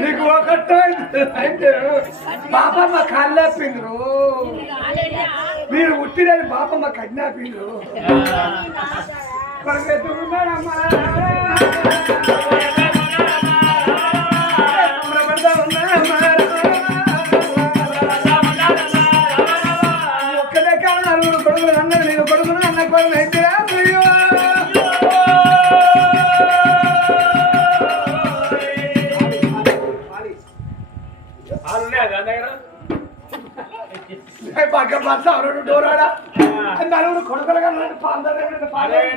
నీకు ఒకటో బాపమ్మ కళ్ళప్పిండ్రు మీరు ఉట్టిరని బాపమ్మ కన్నాపిండ్రు ఎదురున్నాడమ్మా ఒక్కడే కాదు నలుగురు కొడుకులు అన్నది నేను కొడుకును అన్న కొడుకు అయితే నలుగురు కొడుకులు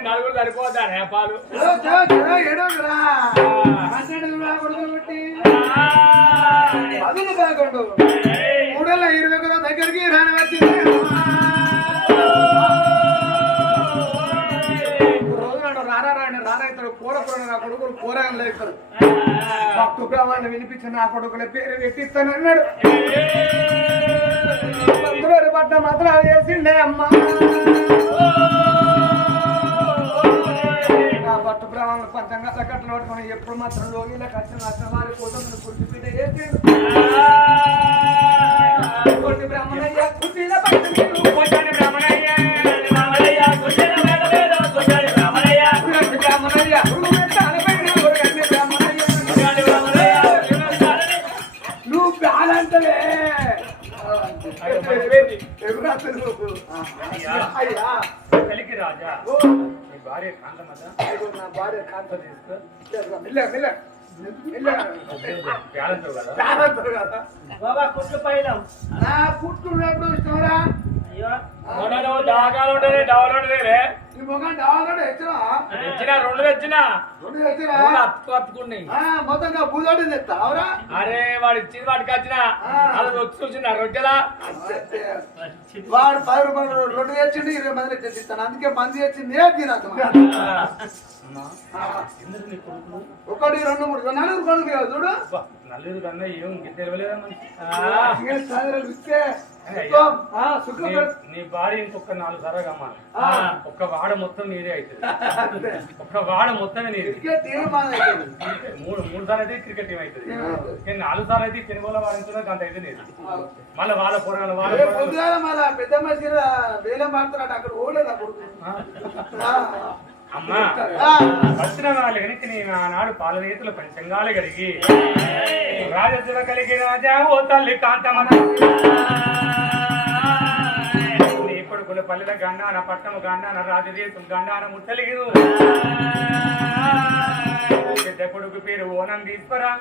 నలుగురు సరిపోతా పాలు కొడుకులు పెట్టి అదులు కాకుండా 320 దగ్గరికి రాని వచ్చింది రోజు నాడు రారా ఇతడు కూర నా కొడుకులు కూరగాయలు ఇస్తారు భక్తు బ్రాహ్మణులు వినిపించిన నా కొడుకుల పేరు పెట్టిస్తాను అన్నాడు మందులోని పట్ల మాత్రం వేసిండే అమ్మా నా భక్తు బ్రాహ్మణులు పంచంగా కట్టలు పట్టుకుని ఎప్పుడు మాత్రం లోగిలా కట్టిన అచ్చిన వారి కోసం కుర్చీపీట వేసిండు కొన్ని బ్రాహ్మణయ్య కుర్చీల నువ్వు బాలంటవే కలికి రాజా భార్య కాంతమత నా భార్య కాంత తీసుకో బాబా కుట్లు పైన నా కుట్లు ఎప్పుడు ఇష్టమరా దాగాలు ఉంటది డవలు ఉంటది నీ మొగం డవాలో తెచ్చిన రెండు తెచ్చిన అత్తుకున్నాయి మొత్తంగా పూజోడి తెస్తావురా అరే వాడు ఇచ్చింది వాడికి వచ్చిన అది వచ్చి చూసిన రొట్టెలా వాడు 10 రూపాయలు రొట్టె తెచ్చిండు 20 మంది తెచ్చిస్తాను అందుకే మంది తెచ్చింది తినదు ఒకటి 2 3 4 కొడుకు చూడు నలుగురు కన్నా ఏం తెలియలేదా నీ భార్య ఇంకొక 4 సార్లు అమ్మాలి ఒక్క వాడ మొత్తం నీదే అవుతుంది ఒక్క వాడ మొత్తమే నీది 3 సార్లు అయితే క్రికెట్ టీం అవుతుంది కానీ 4 సార్లు అయితే తిరుమల వాడించున్నా అంత అయితే నీది మళ్ళీ వాళ్ళ పొరగాలి మళ్ళా పెద్ద మనిషి వేలం మాడుతున్నాడు అక్కడ ఓలేదు అప్పుడు అమ్మా వచ్చిన వాళ్ళు కనుక నేను ఆనాడు పాలనేతులు పంచంగాలు కలిగి రాజశివ కలిగి రాజా ఓ తల్లి కాంతమ్మ నీ కొడుకుల పల్లెల గండాన పట్టము గండాన రాజదేశం గండాన ముట్టలిగిరు పెద్ద కొడుకు పేరు ఓనం తీసుకురా